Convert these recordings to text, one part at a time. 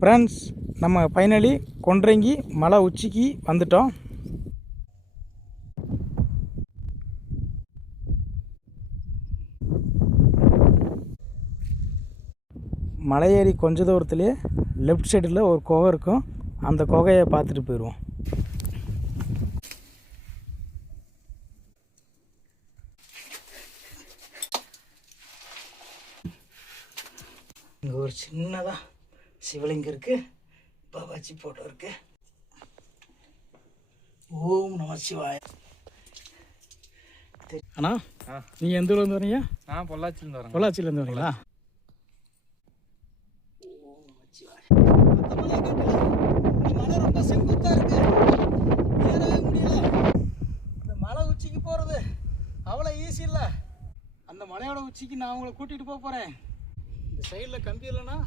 Friends, நம்ம finally கொன்றைங்கி மலை உச்சிக்கு வந்துட்டோம். மலையேறி கொஞ்ச தூரத்துலேயே லெஃப்ட் சைடில் ஒரு குகை இருக்கும். அந்த குகையை பார்த்துட்டு போயிடுவோம். இங்கே ஒரு சின்னதாக சிவலிங்கம் இருக்குது. பாபாஜி ஃபோட்டோ இருக்குது. ஓம் நம சிவாய. அண்ணா, நீங்கள் எந்த ஊர்லேருந்து வரீங்க? நான் பொள்ளாச்சியிலேருந்து வரேன். பொள்ளாச்சியிலேருந்து வரீங்களா? மலை ரொம்ப செங்குத்தாக இருக்குது, ஏறவே முடியல. இந்த மலை உச்சிக்கு போகிறது அவ்வளோ ஈஸி இல்லை. அந்த மலையோட உச்சிக்கு நான் உங்களை கூட்டிகிட்டு போக போகிறேன். இந்த சைடில் கம்பி இல்லைன்னா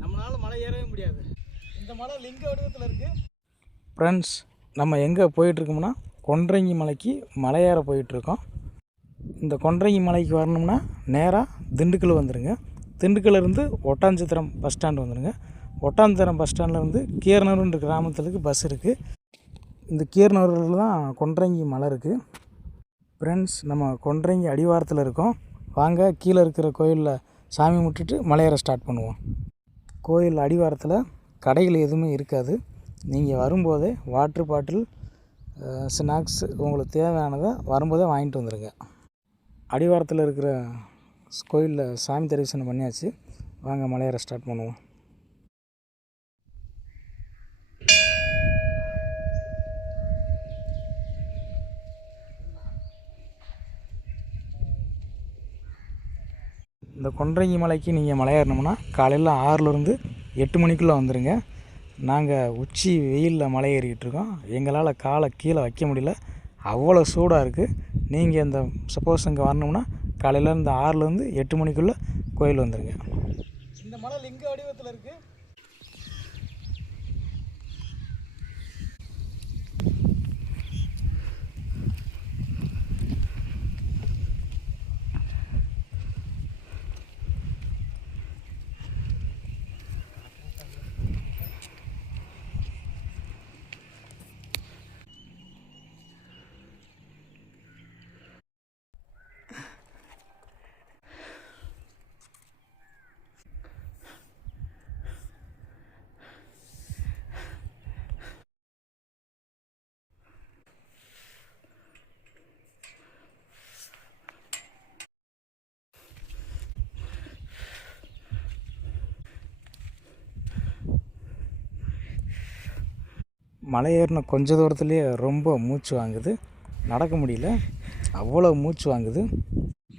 நம்மளால் மலை ஏறவே முடியாது. இந்த மலை லிங்க வடிவத்தில் இருக்குது. ஃப்ரெண்ட்ஸ், நம்ம எங்கே போயிட்டுருக்கோம்னா கொன்றைங்கி மலைக்கு மலையேற போயிட்டுருக்கோம். இந்த கொன்றைங்கி மலைக்கு வரணும்னா நேராக திண்டுக்கல் வந்துடுங்க. திண்டுக்கல்லேருந்து ஒட்டாஞ்சத்திரம் பஸ் ஸ்டாண்டு வந்துடுங்க. ஒட்டாஞ்சத்திரம் பஸ் ஸ்டாண்ட்லேருந்து கீரனூர்ன்ற கிராமத்துக்கு பஸ் இருக்குது. இந்த கீரனூரில் தான் கொன்றைங்கி மலை இருக்குது. ஃப்ரெண்ட்ஸ், நம்ம கொன்றைங்கி அடிவாரத்தில் இருக்கோம். வாங்க கீழே இருக்கிற கோயிலில் சாமி முட்டிட்டு மலையேற ஸ்டார்ட் பண்ணுவோம். கோயில் அடிவாரத்தில் கடைகள் எதுவுமே இருக்காது. நீங்கள் வரும்போதே வாட்ரு பாட்டில், ஸ்நாக்ஸ் உங்களுக்கு தேவையானதை வரும்போதே வாங்கிட்டு வந்துடுங்க. அடிவாரத்தில் இருக்கிற கோயிலில் சாமி தரிசனம் பண்ணியாச்சு. வாங்க மலையேற ஸ்டார்ட் பண்ணுவோம். இந்த கொன்றைங்கி மலைக்கு நீங்கள் மலையேறணும்னா காலையில் 6லேருந்து 8 மணிக்குள்ளே வந்துடுங்க. நாங்கள் உச்சி வெயிலில் மலை ஏறிக்கிட்டுருக்கோம். எங்களால் காலை கீழே வைக்க முடியல, அவ்வளோ சூடாக இருக்குது. நீங்கள் இந்த சப்போஸ் இங்கே வரணும்னா காலையில் இந்த 6லேருந்து 8 மணிக்குள்ளே கோயில் வந்துடுங்க. இந்த மலை லிங்க வடிவத்தில் இருக்குது. மலை ஏறின கொஞ்ச தூரத்துலேயே ரொம்ப மூச்சு வாங்குது, நடக்க முடியல, அவ்வளோ மூச்சு வாங்குது.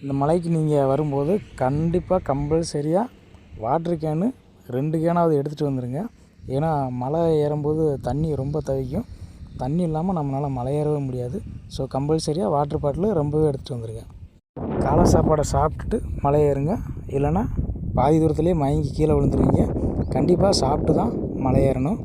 இந்த மலைக்கு நீங்கள் வரும்போது கண்டிப்பாக கம்பல்சரியாக வாட்ரு கேனு 2 கேனாவது எடுத்துகிட்டு வந்துடுங்க. ஏன்னா மலை ஏறும்போது தண்ணி ரொம்ப தவிக்கும். தண்ணி இல்லாமல் நம்மளால் மலை ஏறவே முடியாது. ஸோ கம்பல்சரியாக வாட்ரு பாட்டில் ரொம்பவே எடுத்துகிட்டு வந்துடுங்க. காலை சாப்பாடை சாப்பிட்டுட்டு மலை ஏறுங்க, இல்லைன்னா பாதி தூரத்துலேயே மயங்கி கீழே விழுந்துருவீங்க. கண்டிப்பாக சாப்பிட்டு தான் மலை ஏறணும்.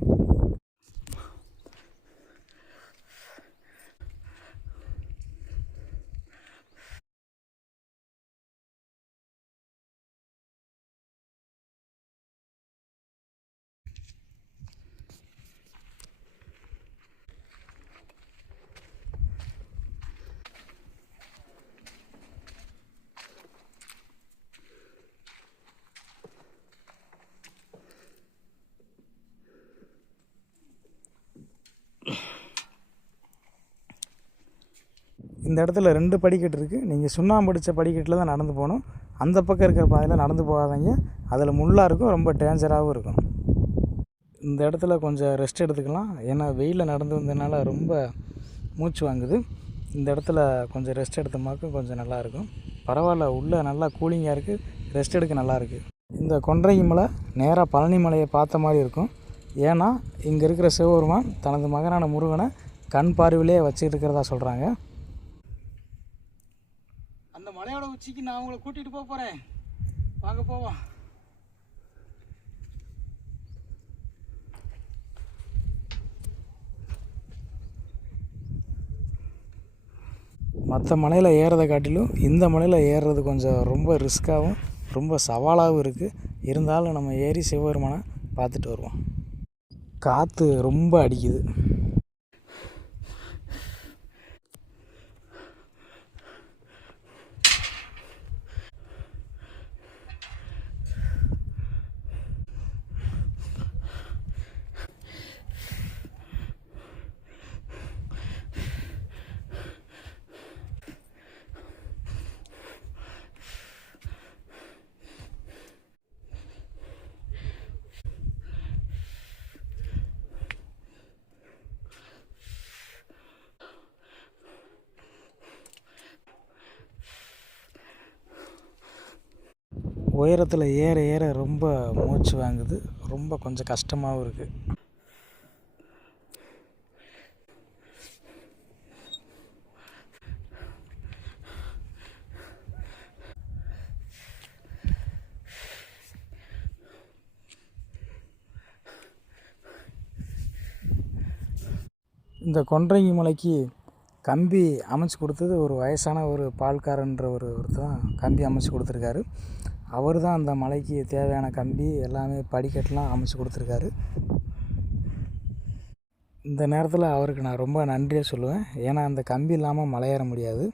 இந்த இடத்துல 2 படிக்கட்டு இருக்குது. நீங்கள் சுண்ணாம்பு அடித்த படிக்கட்டில் தான் நடந்து போகணும். அந்த பக்கம் இருக்கிற பாதையில் நடந்து போகாதீங்க. அதில் முள்ளாக இருக்கும், ரொம்ப டேஞ்சராகவும் இருக்கும். இந்த இடத்துல கொஞ்சம் ரெஸ்ட் எடுத்துக்கலாம். ஏன்னா வெயிலில் நடந்து வந்ததுனால ரொம்ப மூச்சு வாங்குது. இந்த இடத்துல கொஞ்சம் ரெஸ்ட் எடுத்தோம்னாக்க கொஞ்சம் நல்லாயிருக்கும். பரவாயில்ல, உள்ளே நல்லா கூலிங்காக இருக்குது, ரெஸ்ட் எடுக்க நல்லாயிருக்கு. இந்த கொன்றைங்கி மலை நேராக பழனி மலையை பார்த்த மாதிரி இருக்கும். ஏன்னா இங்கே இருக்கிற சிவபெருமான் தனது மகனான முருகனை கண் பார்வையிலே வச்சுக்கிட்டு இருக்கிறதா சொல்கிறாங்க. அந்த மலையோட உச்சிக்கு நான் உங்களை கூட்டிகிட்டு போக போகிறேன். வாங்க போவோம். மற்ற மலையில் ஏறதை காட்டிலும் இந்த மலையில் ஏறுறது கொஞ்சம் ரொம்ப ரிஸ்க்காகவும் ரொம்ப சவாலாகவும் இருக்குது. இருந்தாலும் நம்ம ஏறி சிவபெருமானை பார்த்துட்டு வருவோம். காற்று ரொம்ப அடிக்குது. உயரத்தில் ஏற ஏற ரொம்ப மூச்சு வாங்குது, ரொம்ப கொஞ்சம் கஷ்டமாகவும் இருக்குது. இந்த கொன்றைங்கி மலைக்கு கம்பி அமைச்சு கொடுத்தது ஒரு வயசான ஒரு பால்காரன்ற ஒருத்தர் தான் கம்பி அமைச்சு கொடுத்துருக்காரு. அவர் தான் அந்த மலைக்கு தேவையான கம்பி எல்லாமே படிக்கட்டெலாம் அமைச்சு கொடுத்துருக்காரு. இந்த நேரத்தில் அவருக்கு நான் ரொம்ப நன்றியாக சொல்லுவேன். ஏன்னா அந்த கம்பி இல்லாமல் மலை ஏற முடியாது.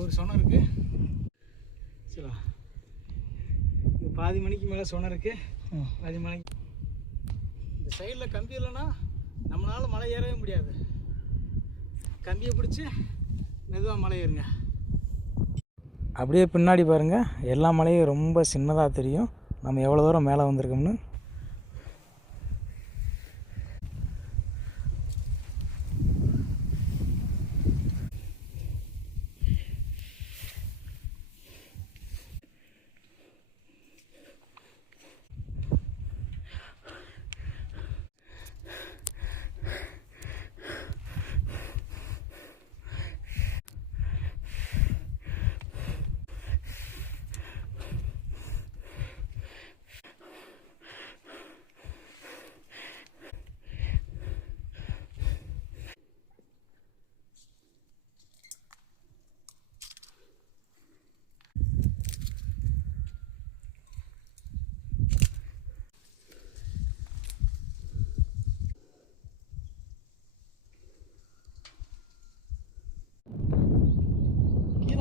ஒரு சொனை இருக்குது. சரி, இங்கே பாதி மணிக்கு மேலே சொனை இருக்குது. பாதி மணிக்கு இந்த சைடில் கம்பி இல்லைன்னா நம்மளால் மலை ஏறவே முடியாது. கம்பியை பிடிச்சி மெதுவாக மலை ஏறுங்க. அப்படியே பின்னாடி பாருங்கள், எல்லா மலையும் ரொம்ப சின்னதாக தெரியும். நம்ம எவ்வளோ தூரம் மேலே வந்திருக்கோம்னு.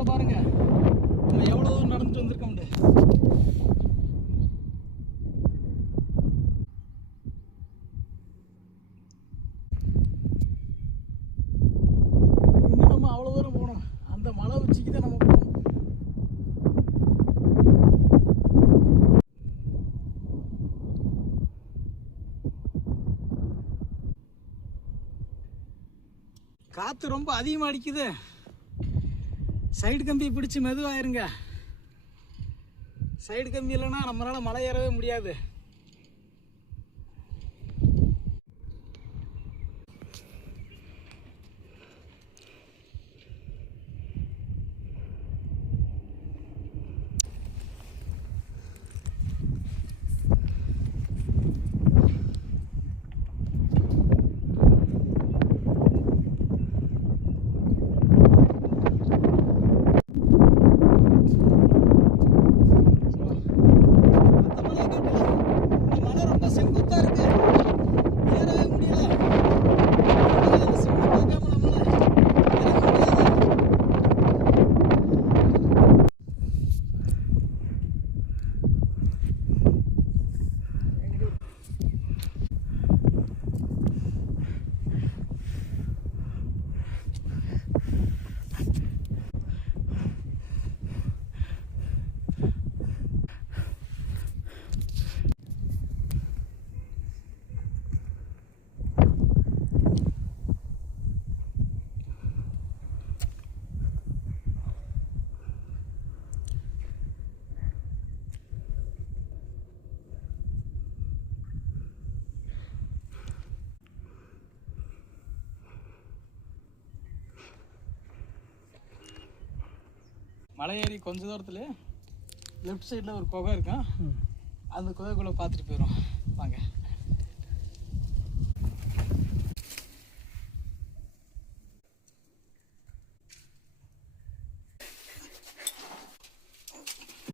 பாருங்க, நம்ம எவ்வளோ தூரம் நடந்துட்டு வந்திருக்கோம். இன்னும் நம்ம அவ்வளோ தூரம் போகணும். அந்த மலை உச்சிக்கு தான் நம்ம போகணும். காற்று ரொம்ப அதிகமாக அடிக்குது. சைடு கம்பி பிடிச்சி மெதுவாயிருங்க. சைடு கம்பி இல்லைன்னா நம்மளால் மலை ஏறவே முடியாது. மலை ஏறி கொஞ்ச தூரத்தில் லெஃப்ட் சைடில் ஒரு குகை இருக்கும். அந்த குகைக்குள்ளே பார்த்துட்டு போயிடும். வாங்க.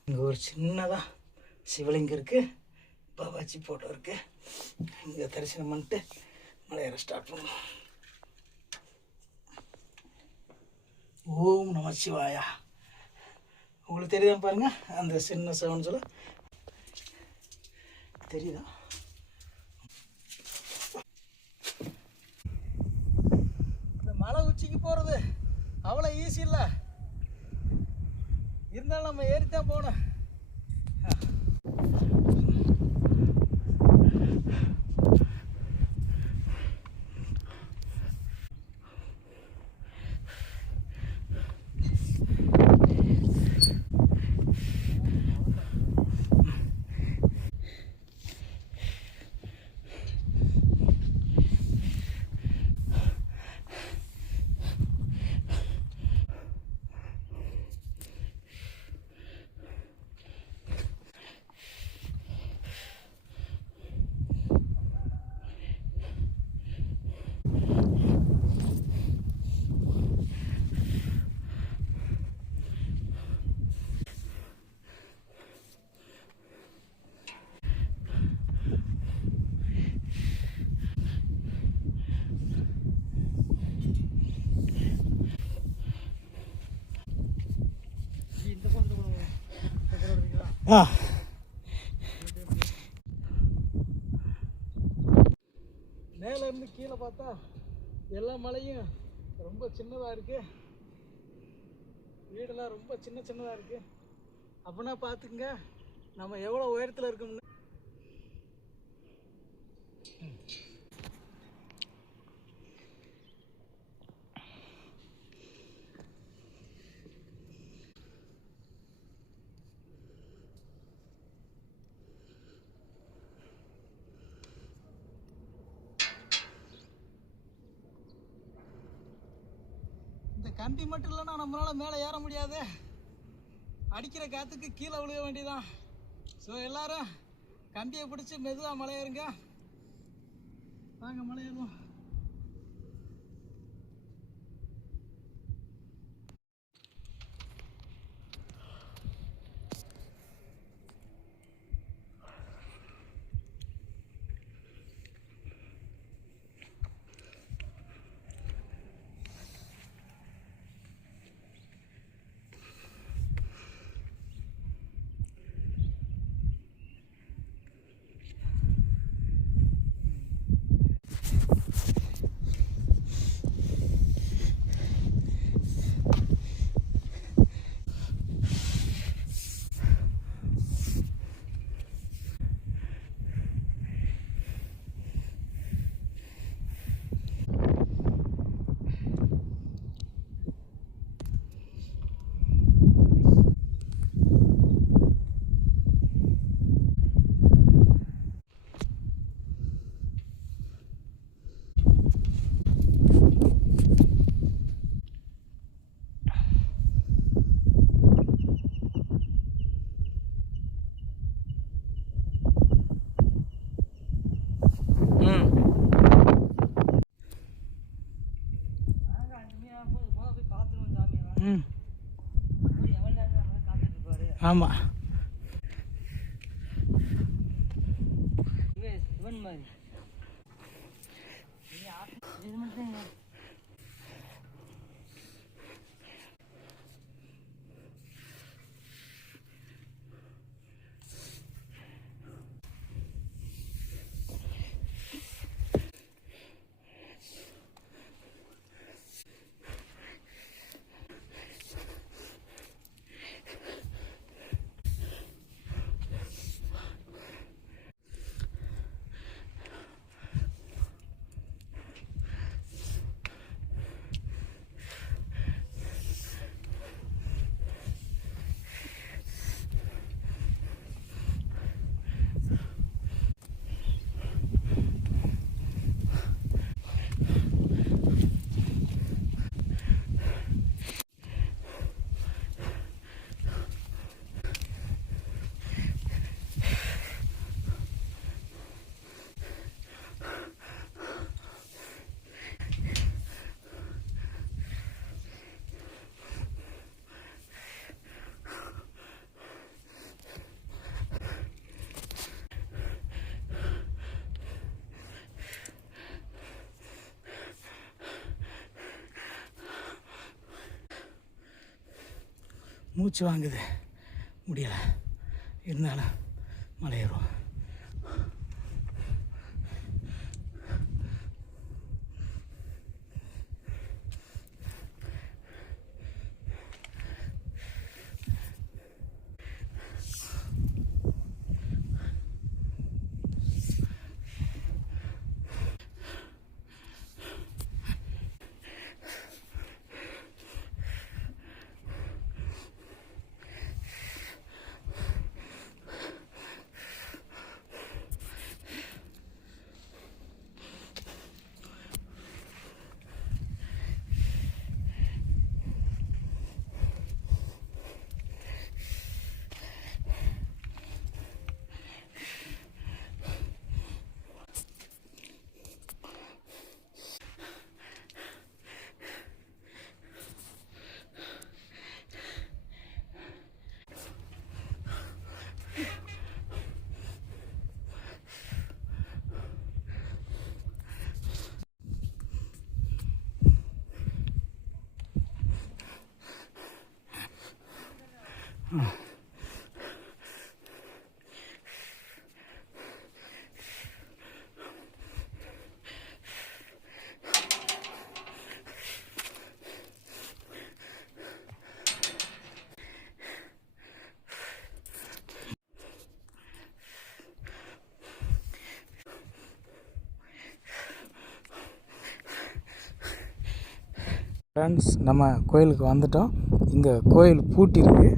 இங்கே ஒரு சின்னதாக சிவலிங்கம் இருக்குது, பாபாஜி ஃபோட்டோ இருக்குது. இங்கே தரிசனம் பண்ணிட்டு மலையேற ஸ்டார்ட் பண்ணுவோம். ஓம் நம சிவாயா. உங்களுக்கு தெரியுதா பாருங்க, அந்த சின்ன சவுண்ட் சொல்ல தெரியுதா? இந்த மலை உச்சிக்கு போகிறது அவ்வளோ ஈஸி இல்லை, இருந்தாலும் நம்ம ஏறித்தான் போகணும். மேலே இருந்து கீழே பார்த்தா எல்லா மலையும் ரொம்ப சின்னதாக இருக்கு, வீடெல்லாம் ரொம்ப சின்னதாக இருக்கு. அப்படின்னா பார்த்துக்குங்க நம்ம எவ்வளோ உயரத்தில் இருக்கோம்னு. கம்பி மட்டும் இல்லைன்னா நம்மளால மேலே ஏற முடியாது, அடிக்கிற காற்றுக்கு கீழே விழுக வேண்டியதான். ஸோ எல்லாரும் கம்பியை பிடிச்சி மெதுவாக மலை ஏறுங்க. வாங்க மலை ஏறுவோம். ஆமாம், இவன் மாதிரி இது மட்டும் மூச்சு வாங்குது, முடியலை, இருந்தாலும் மலை ஏறுவோம். ஃப்ரெண்ட்ஸ், நம்ம கோயிலுக்கு வந்துட்டோம். இங்கே கோயில் பூட்டிருக்கு.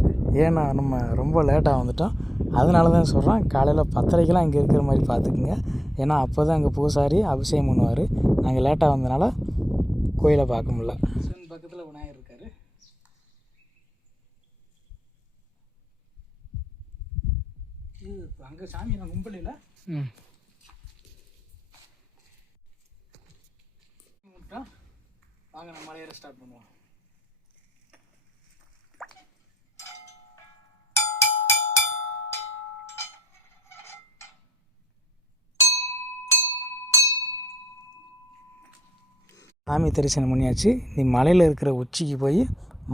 ஏன்னா நம்ம ரொம்ப லேட்டாக வந்துட்டோம். அதனால தான் சொல்கிறேன், காலையில் 10:30க்கெலாம் இங்கே இருக்கிற மாதிரி பார்த்துக்குங்க. ஏன்னா அப்போ தான் இங்கே பூசாரி அபிஷேகம் பண்ணுவார். நாங்கள் லேட்டாக வந்தனால கோயிலை பார்க்க முடியல. பக்கத்தில் விநாயகர் இருக்கார். அங்கே சாமி நான் கும்பலில் வாங்க, நம்ம மலையேற ஸ்டார்ட் பண்ணுவோம். சாமி தரிசனம் பண்ணியாச்சு. நீ மலையில் இருக்கிற உச்சிக்கு போய்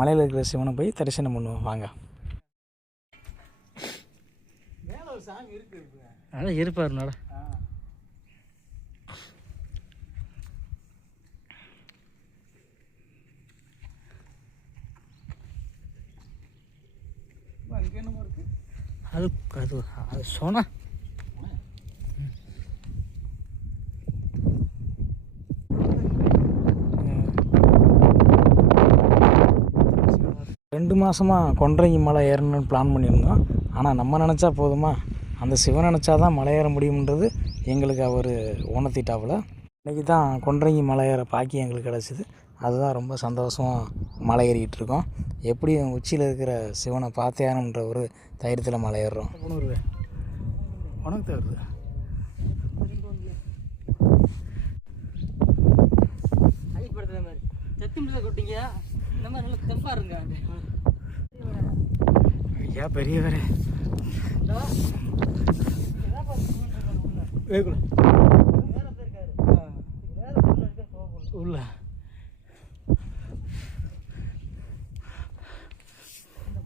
மலையில் இருக்கிற சிவனை போய் தரிசனம் பண்ணுவோம். வாங்க. மேலே ஒரு சாமி இருக்கு. அதான் இருப்பார் நட. அது அது அது சோனா ரெண்டு மாதமாக கொன்றைங்கி மலை ஏறணும்னு பிளான் பண்ணியிருந்தோம். ஆனால் நம்ம நினச்சா போதுமா, அந்த சிவன் நினச்சா தான் மலை ஏற முடியும்ன்றது எங்களுக்கு அவர் உணர்த்திட்டாப்புல. இன்றைக்கி தான் கொன்றைங்கி மலை ஏற பாக்கி எங்களுக்கு கிடச்சிது. அதுதான் ரொம்ப சந்தோஷமாக மலை ஏறிக்கிட்டு இருக்கோம். எப்படியும் உச்சியில் இருக்கிற சிவனை பார்த்தேனுன்ற ஒரு தைரியத்தில் மலை ஏறுறோம். உனக்கு தருது ஐயா பெரியவரே. உள்ள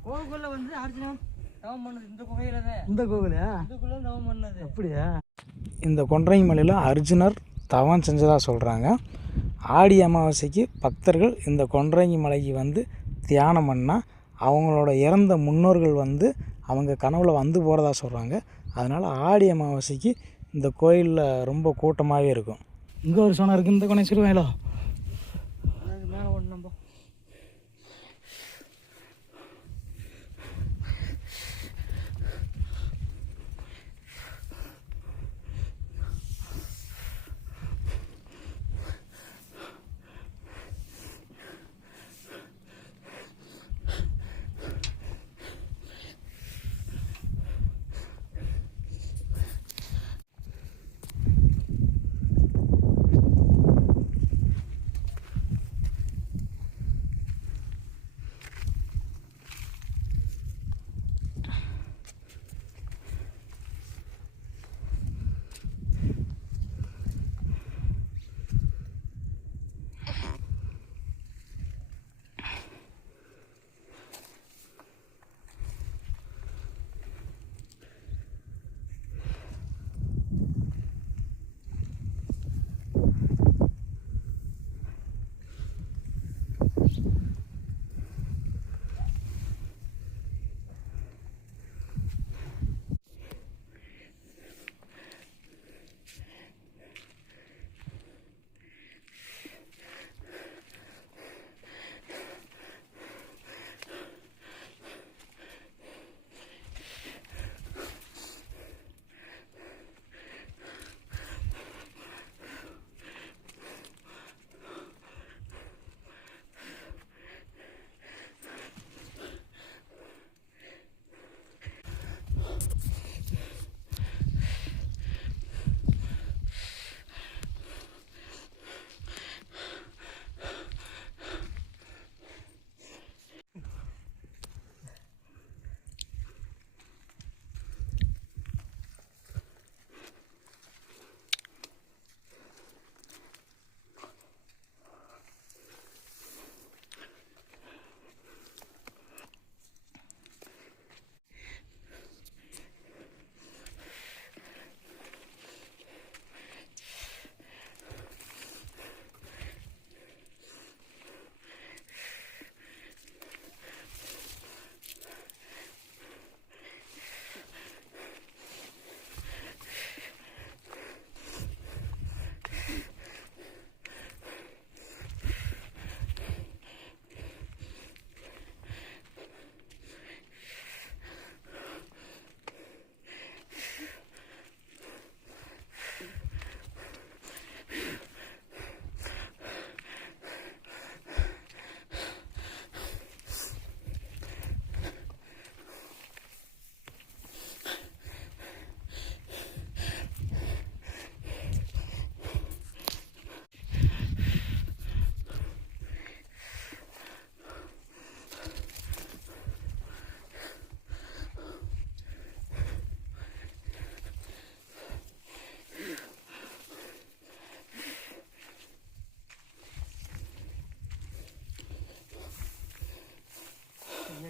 கோவிலில் வந்து அர்ஜுனா தவம் பண்ணது இந்த குகையில தான். இந்த கோவிலையா? இதுக்குள்ள தவம் பண்ணது. அப்படியா? இந்த கொன்றைங்கி மலையில் அர்ஜுனர் தவம் செஞ்சதாக சொல்கிறாங்க. ஆடி அமாவாசைக்கு பக்தர்கள் இந்த கொன்றைங்கி மலைக்கு வந்து தியானம் பண்ணால் அவங்களோட இறந்த முன்னோர்கள் வந்து அவங்க கனவுல வந்து போகிறதா சொல்கிறாங்க. அதனால் ஆடி அமாவாசைக்கு இந்த கோயிலில் ரொம்ப கூட்டமாகவே இருக்கும். இங்கே ஒரு சோனா இருக்குது. இந்த கொனை சிறுவாயிலோ மேலே ஒன்று நம்ப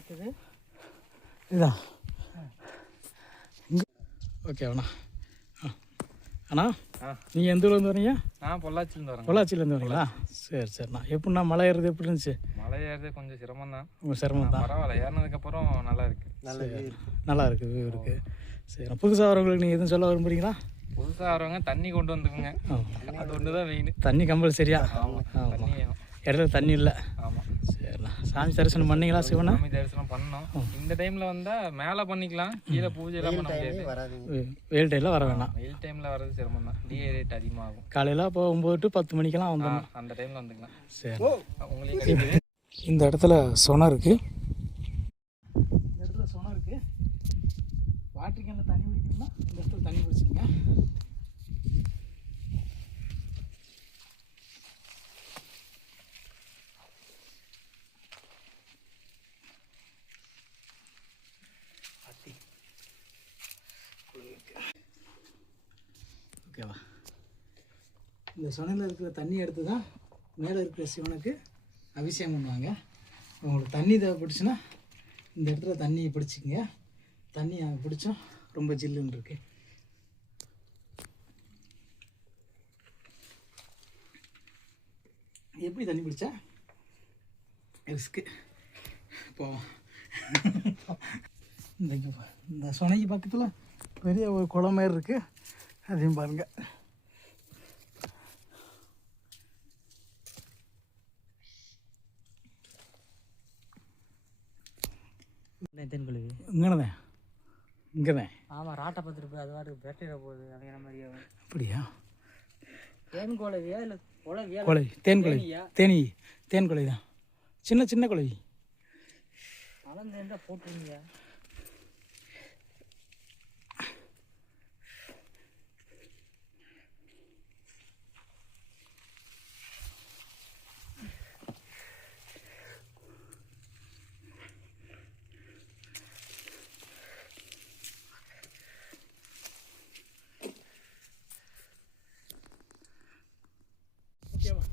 இருக்குது. இதுதான் ஓகே அண்ணா. அண்ணா நீங்கள் எந்த ஊர்லேருந்து வரீங்க? நான் பொள்ளாச்சிலேருந்து வரேன். பொள்ளாச்சிலேருந்து வரீங்களா? சரி சரிண்ணா. எப்படிண்ணா மலை ஏறுறது எப்படி இருந்துச்சு? மலை ஏறுறது கொஞ்சம் சிரமம் தான். உங்கள் சிரமம் தான். பரவாயில்ல, ஏறினதுக்கப்புறம் நல்லா இருக்குது. நல்லா இருக்குது, வியூ இருக்குது. சரி, புதுசாக வரவங்களுக்கு நீங்கள் எதுவும் சொல்ல விரும்புகிறீங்களா? புதுசாக வரவங்க தண்ணி கொண்டு வந்துக்குங்க, அது ஒன்று தான் மெயின். தண்ணி கம்பல்சரியா? தண்ணி இடத்துல தண்ணி இல்லை. ஆமாம். சரிண்ணா. சாமி தரிசனம் பண்ணீங்களா? சிவனை சாமி தரிசனம் பண்ணோம். இந்த டைமில் வந்தால் மேலே பண்ணிக்கலாம், கீழே பூஜை எல்லாம் பண்ண முடியாது. வெயில் டைமில் வர வேணாம். வெயில் டைமில் வர்றது சிரமம் தான், டீஹைட்ரேட் அதிகமாகும். காலையில் அப்போ 9 to 10 மணிக்கெல்லாம் வந்தோம். அந்த டைமில் வந்துக்கலாம். சரி, உங்களுக்கு கிடைக்குது. இந்த இடத்துல சொனை இருக்குது. இந்த இடத்துல சொனை இருக்குது. வாட்டர் கேனில் தண்ணி பிடிக்கணும்னா இந்த இடத்துல தண்ணி பிடிச்சிக்கங்க. ஓகேவா? இந்த சொனையில் இருக்கிற தண்ணி எடுத்து தான் மேலே இருக்கிற சிவனுக்கு அபிஷேகம் பண்ணுவாங்க. உங்களுக்கு தண்ணி தேவைப்பட்டுச்சுன்னா இந்த இடத்துல தண்ணியை பிடிச்சிக்கங்க. தண்ணி பிடிச்சோம் ரொம்ப ஜில்லுன்னு இருக்கு. எப்படி தண்ணி பிடிச்சா ரிஸ்க்கு. இப்போ இந்த சொனைக்கு பக்கத்தில் பெரிய ஒரு குளம் மாதிரி இருக்குது, அதையும் பாருங்கள். தென்குழுவி இங்கேதான் இங்கேதான். ஆமாம், ராட்டை பார்த்துட்டு போய் அது வாட்டுக்கு பெட்டிட போகுது அப்படிங்கிற மாதிரியா? அப்படியா? தேன் குழவியா இல்லை குழவியா? குழவி, தேன் குழவி. தேன் குழவி தான், சின்ன சின்ன குழவி. அளந்தேன் போட்டுருங்க. ஓகேவா?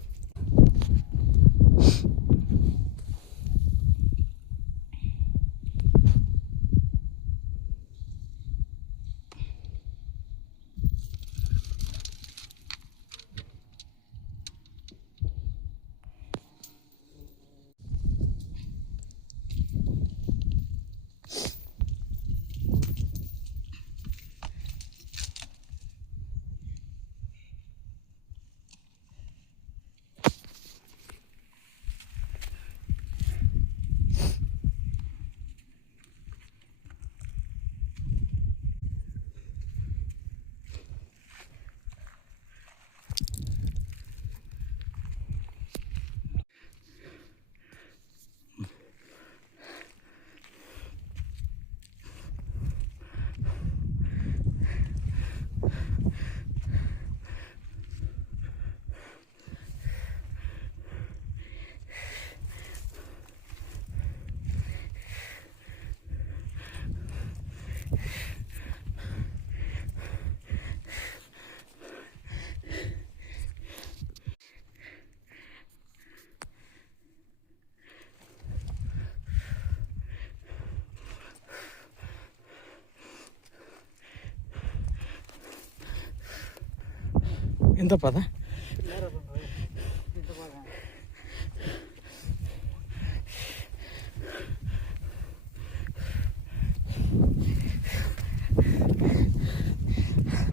எந்த பாதை?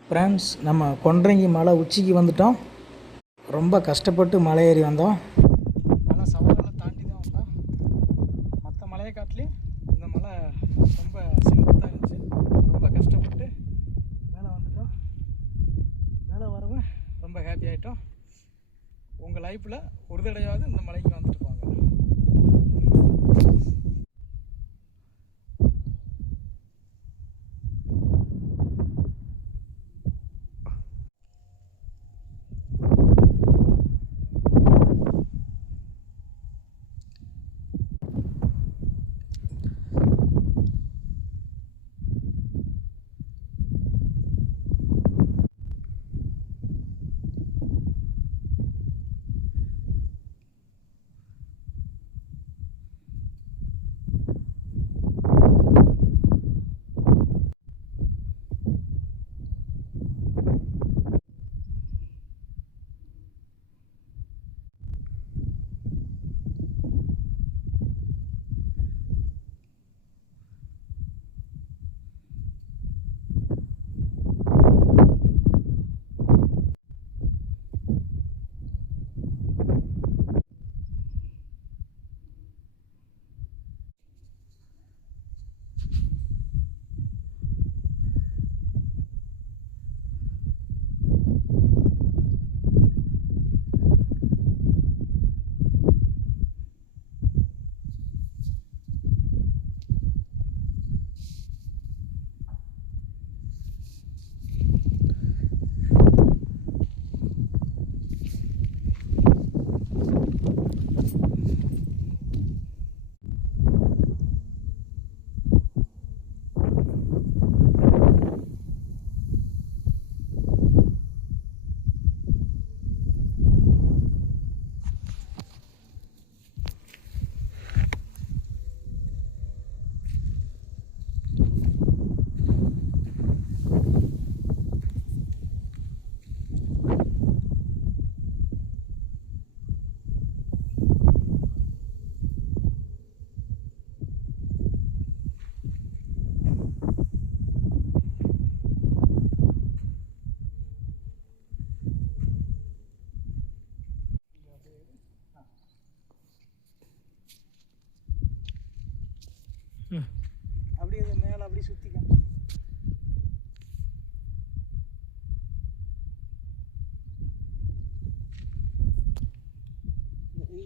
ஃப்ரெண்ட்ஸ், நம்ம கொன்றைங்கி மலை உச்சிக்கு வந்துட்டோம். ரொம்ப கஷ்டப்பட்டு மலை ஏறி வந்தோம். பல சவால்களை தாண்டி தான் வந்தோம். மற்ற மலையை காட்டிலையும் இந்த மலை ரொம்ப செங்குத்தாக இருந்துச்சு. ரொம்ப கஷ்டப்பட்டு மேலே வந்துட்டோம். மேலே வரவும் ரொம்ப ஹாப்பி ஆகிட்டோம். உங்கள் லைஃப்பில் ஒரு தடவையாவது இந்த மலைக்கு வந்துட்டு போங்க.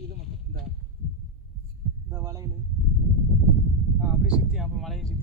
இது மட்டும் இந்த வளையல் அப்படியே சுற்றி அப்போ மலையும் சுற்றி